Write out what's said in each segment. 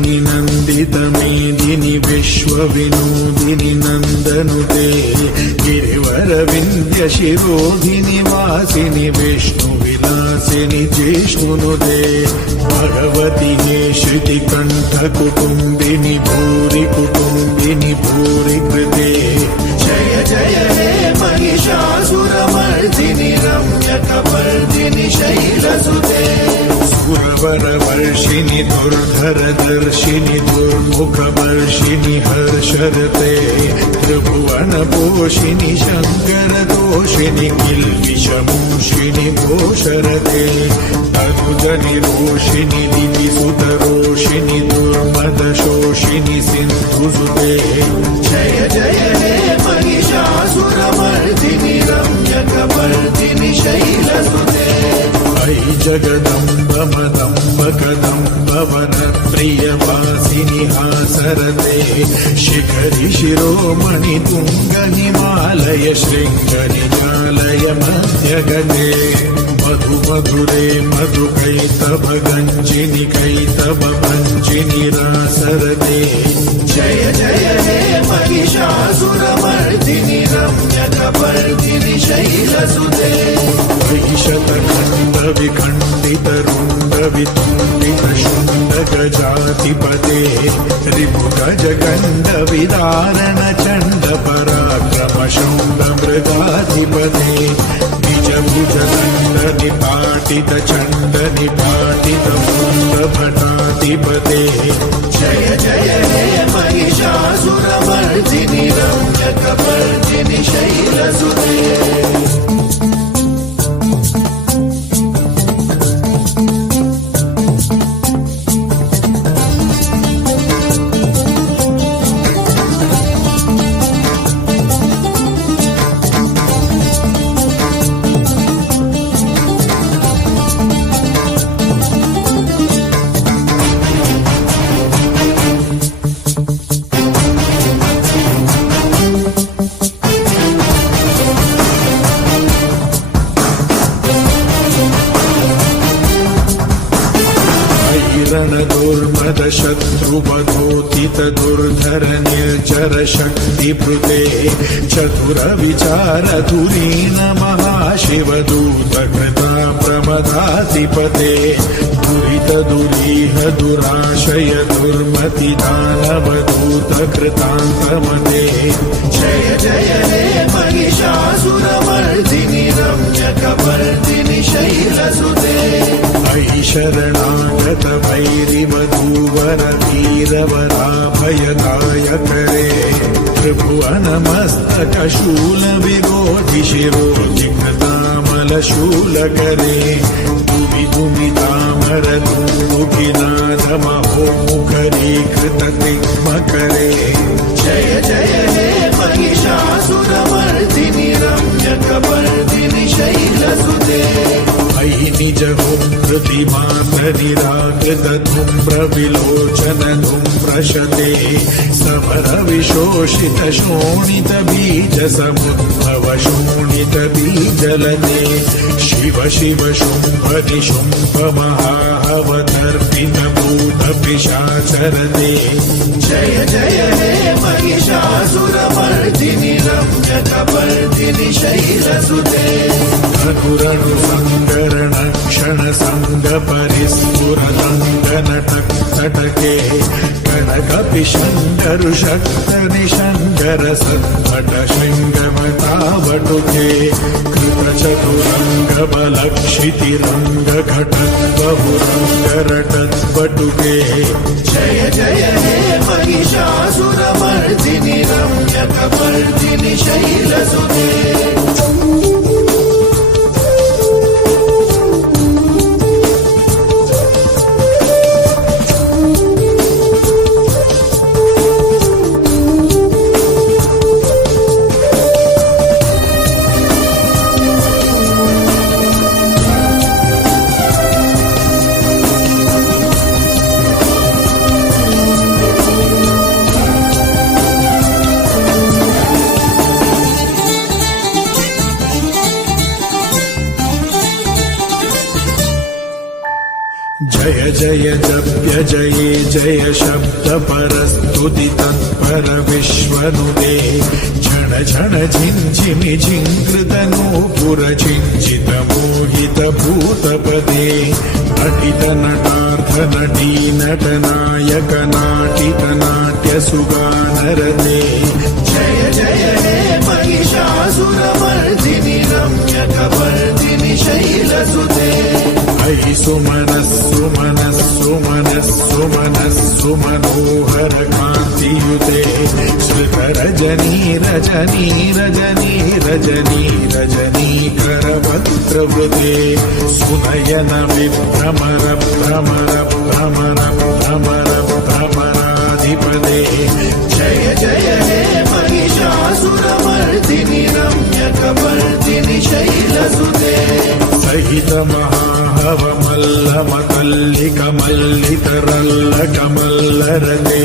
नन्दिनी नन्दितमेदिनि विश्वविनोदिनि नन्दनुते गिरिवरविन्द्यशिरोधिनि वासिनि विष्णुविलासिनि जिष्णुनुते भगवति हे श्रुतिकण्ठकुटुम्बिनि भूरि कुटुम्बिनि भूरि कृते जय जय हे महिषासुरमर्दिनि रम्यकपर्दिनि शैलसुते सुरवरवर्षिणि दुर्धरदर्शिनि दुर्मुखवर्षिणि हर्षरते त्रिभुवनपोषिणि शङ्करदोषिणि किल्बिषमूषिणि घोषरते तनुजनिरोषिणि दितिसुतरोषिणि दुर्मदशोषिणि सिन्धुसुते जय जय हे महिषासुरमर्दिनि रम्यकपर्दिनि शैलसुते अयि जगदम्ब मदम्ब कदम्ब वनप्रियवासिनि हासरते शिखरि शिरोमणि तुङ्ग हिमालय शृङ्गनि जालय मध्यगते मधु मधुरे मधु कैतव गञ्जिनि कैतव पञ्चिनि रासरते जय जय हे महिषासुरमर्दिनि रम्यकपर्दिनि शैलसुते शतखण्ड विखण्डित रुण्ड वितुण्डित शुण्ड गजाधिपते रिपु गज गण्ड विदारण चण्ड पराक्रम शौण्ड मृगाधिपते निज भुज दण्ड निपाटित चण्ड निपाटित मुण्ड भटाधिपते जय जय हे महिषासुरमर्दिनि रम्यकपर्दिनि शैलसुते दुर्मद शत्रुवधोतित दुर्धर निर्जर शक्तिभृते चतुर विचार धुरीन महाशिवदूत कृता प्रमदाधिपते दुरित दुरीह दुराशय दुर्मति दानवदूत कृतान्तमते जय जय हे महिषासुरमर्दिनि रम्यकपर्दिनि शैलसुते अयि शरणागत वैरिवधूवर वीरवराभयदायकरे त्रिभुवनमस्तकशूल विरोधि शिरोधिकृतामलशूलकरे दुमि दुमि तामर दुमुखिनादमहोमुखरीकृत तिग्मकरे जय जय हे महिषासुरमर्दिनि रम्यकपर्दिनि शैलसुते अयि निज हुंकृति मातरिरागत धूम्र विलोचन धूम्रशते समर विशोषित शोणित बीज समुद्भव शोणित बीजलते शिव शिव शुंभ निशुंभ महाहवतर्पित भूत पिशाचरते जय जय हे महिषासुरमर्दिनि रम्यकपर्दिनि शैलसुते धनुरनु संगरण क्षण संग परिस्फुरदंगन टके कनक पिशंकर शक्त निशंकर सत्पट शृंगमतावटुके कृत चतुरंग बलक्षिति रंग घटक बहुरंग रटत बटुके जय जय हे महिषासुरमर्दिनि रम्यकपर्दिनि शैलसुते जय जप्य जये जय शब्द परस्तुति तत्पर विश्वनुदे झण झण झिञ्झिमि झिङ्कृतनूपुर झिञ्झित मोहित भूतपदे नटित नटार्थ नटी नटनायक नाटित नाट्य सुगानरते जय जय हे महिषासुरमर्दिनि रम्यकपर्दिनि शैलसुते अयि सुमनस्सुमनस्सुमनस्सुमनोहर कान्तियुते श्रुतरजनी रजनी रजनी रजनी रजनीकरवक्त्रवृते सुनयन विभ्रमर भ्रमर भ्रमर भ्रमर भ्रमराधिपदे जय जय हे महिषासुरमर्दिनि रम्यकपर्दिनि शैलसुते सहित महाहव मल्लमकल्लिकमल्लितरल्लकमल्लरते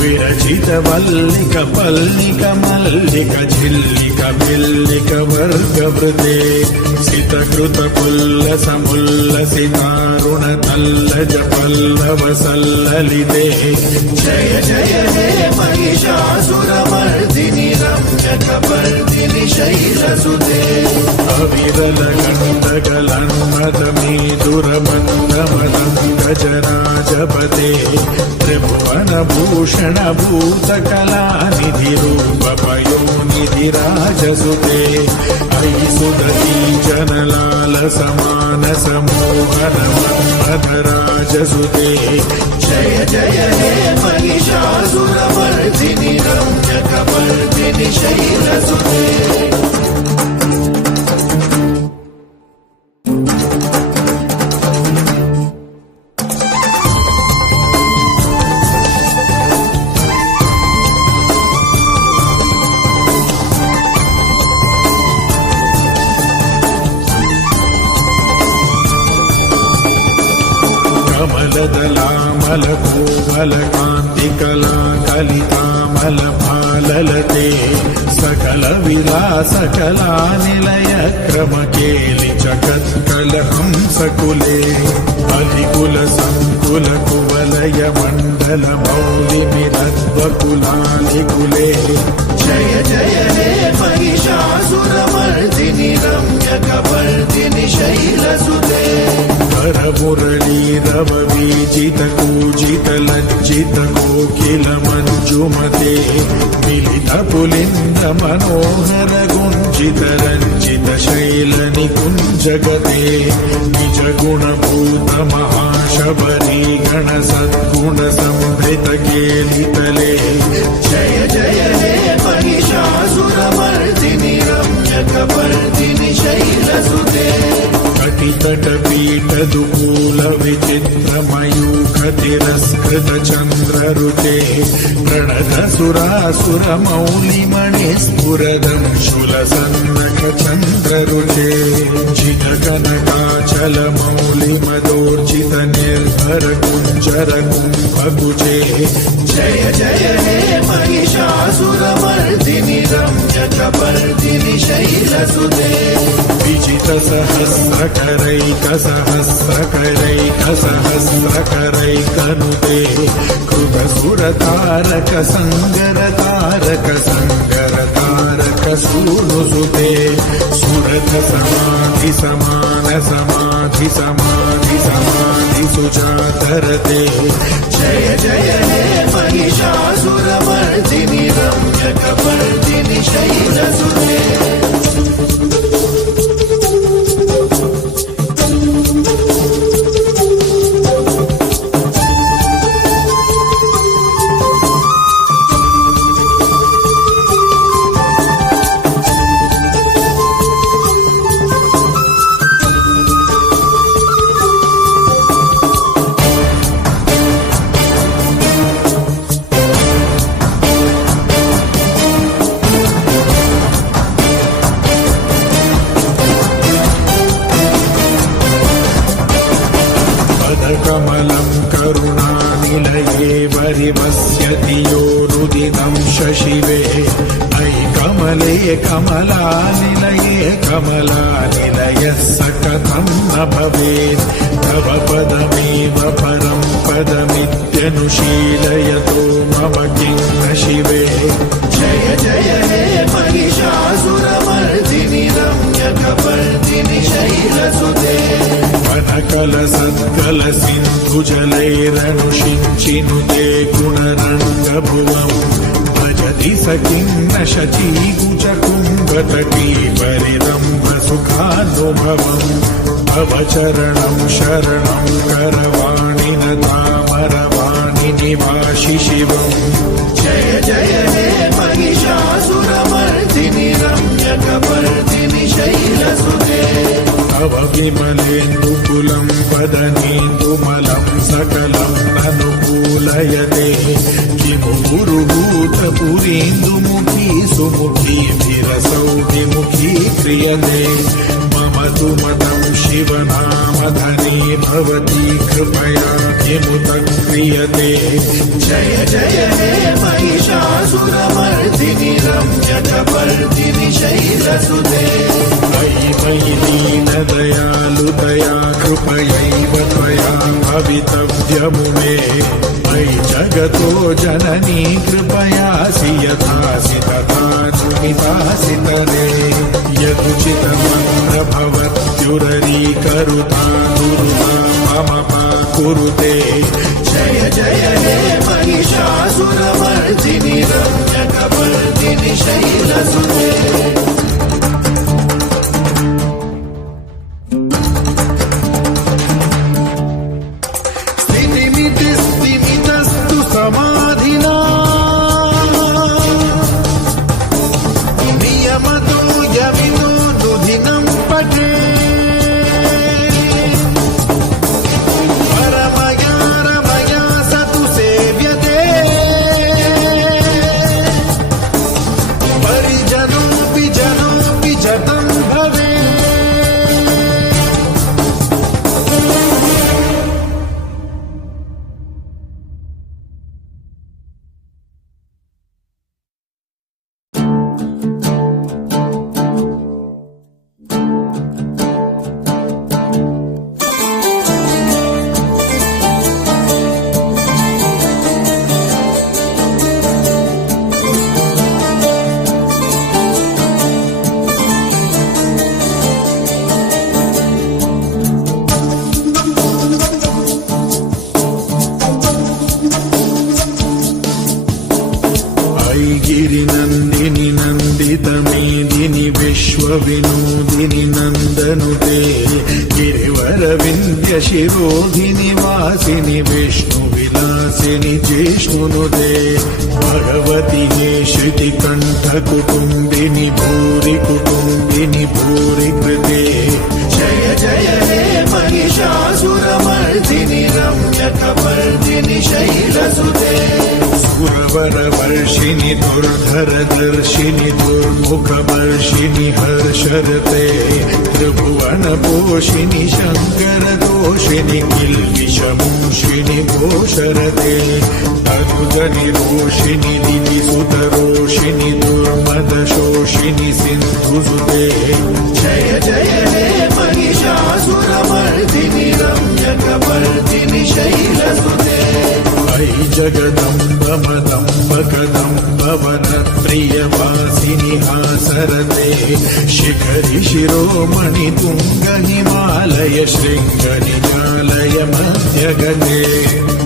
विरचित वल्लिक पल्लिक मल्लिक झिल्लिक बिल्लिक वर्गवृते सितकृत पुल्लस मुल्लसितारुण तल्लज पल्लव सल्ललिते जय जय हे महिषासुरमर्दिनि रम्यकपर्दिनि शैलसुते अविरल गजराजपते त्रिभुवनभूषण भूतकलानिधिरूपपयोनिधिराजसुते अयि सुदती जनलाल समानस मोहन मन्मथराजसुते जय जय हे महिषासुरमर्दिनि रम्यकपर्दिनि शैलसुते कमलदलामलकोवलकान्तिकला कलितामल भाललते सकल विलासकला निलय क्रमकेलि जगत्कल हंसकुले अलिकुल संकुल कुवलय मण्डल मौलिमिरद्वकुलालिकुले जय जय हे महिषासुरमर्दिनि रम्यकपर्दिनि शैलसुते मुरलीरव बीजित कूजित लज्जित कोकिल मंजुमते मिलित पुलिंद मनोहर गुंजित रंजित शैल निकुंजगते निज गुण भूत महाशबरी गण सद्गुण संभृत केलितले जय जय हे महिषासुरमर्दिनि रम्यकपर्दिनि शैलसुते कटितट पीठ दुकूल विचित्र मयूख तिरस्कृत चंद्र रुचे प्रणत सुरासुर मौलि मणिस्फुरदं शूल सन्नक चंद्र रुचे जिन कनकाचल मौलि मदोर्जित निर्भर कुंजर कुंभकुचे जय जय हे महिषासुरमर्दिनि रम्यकपर्दिनि शैलसुते विजित सहस्रकरैक सहस्रकरैक सहस्रकरैकनुते कृतसुरतारक संगरतारक संगरतारक सूनुसुते सुरथ समाधि समान समाधि समाधि समाधि सुजातरते जय जय हे महिषासुरमर्दिनि रम्यकपर्दिनि शैलसुते कमलं करुणानिलये वरिवस्यति यो रुदिनं शशिवे ऐकम कमले कमलानिलये कमलानिलयः स कथं न भवेत् तव पदमेव परं पदमित्यनुशीलयतो मम किं न शिवे जय जय हे महिषासुरमर्दिनि रम्यकपर्दिनि शैलसुते वनकलसत्कलसिन्धुजलैरनुषिञ्चिनुते गुणरङ्गभुवम् भजति स किं न शचीकुचकुम्भतटी परिरम्भसुखानुभवम् भवचरणं शरणं करवाणि न तामरवाणि निवासि शिवम् जय जय हे महिषासुरमर्दिनि रम्यकपर्दिनि शैलसुते तव विमलेन्दुकुलं वदनेन्दुमलं सकलं ननुकूलयते किमु गुरुभूतपुरीन्दुमुखी सुमुखी विरसौ विमुखी क्रियते मम तु मतं शिवनामधने भवती कृपया किमुत क्रियते जय जय हे महिषासुरमर्दिनि रम्यकपर्दिनि शैलसुते मयि मयि दीनदयालुतया कृपयैव त्वया भवितव्यमुमे मयि जगतो जननी कृपयासि यथासि तथा सुमितासि तरे यदुचितमन्त्रभवत्युररीकरुता दुरुता मम कुरुते जय जय हे महिषासुरमर्दिनि रम्यकपर्दिनि शैलसुते समाधिना नियमतो यमिनो दुधिनं पठे परमया रमया सतु सेव्यते परिजनोऽपि जनोऽपि जतं भवे गिरिनन्दिनि नन्दितमेदिनि विश्वविनोदिनि नन्दनुते गिरिवरविन्द्यशिरोधिनि वासिनि विष्णुविलासिनि जिष्णुनुते भगवति हे श्रुतिकण्ठकुटुम्बिनि भूरि कुटुम्बिनि भूरि कृते जय जय हे महिषासुरमर्दिनि रम्यकपर्दिनि शैलसुते सुरवरवर्षिणि दुर्धरदर्शिनि दुर्मुखवर्षिणि हर्षरते त्रिभुवनपोषिणि शङ्करदोषिणि किल्बिषमूषिणि घोषरते तनुजनिरोषिणि दिविसुतरोषिणि दुर्मदशोषिणि सिन्धुसुते जय जय हे महिषासुरमर्दिनि रम्यकपर्दिनि शैलसुते अयि जगदम्ब मदम्ब कदम्ब वनप्रियवासिनि हासरते शिखरि शिरोमणि तुङ्ग हिमालय शृङ्ग निजालय मध्यगते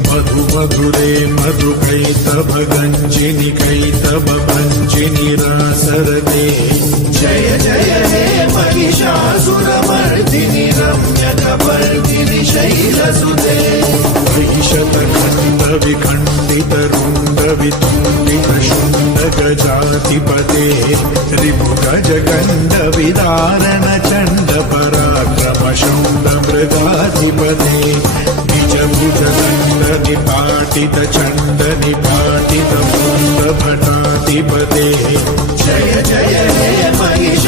मधु मधुरे मधुकैतव गञ्जिनि कैतव भञ्जिनि रासरते जय जय हे महिषासुरमर्दिनि रम्यकपर्दिनि शैलसुते वितुण्डितरुण्डवितुण्डितशुण्डगजाधिपते रिपुगजगण्डविदारण चण्ड पराक्रम शौण्डमृगाधिपते निजभुजदण्डनिपाटित चण्डनिपाटित मुण्डभटाधिपते जय जय हे महिष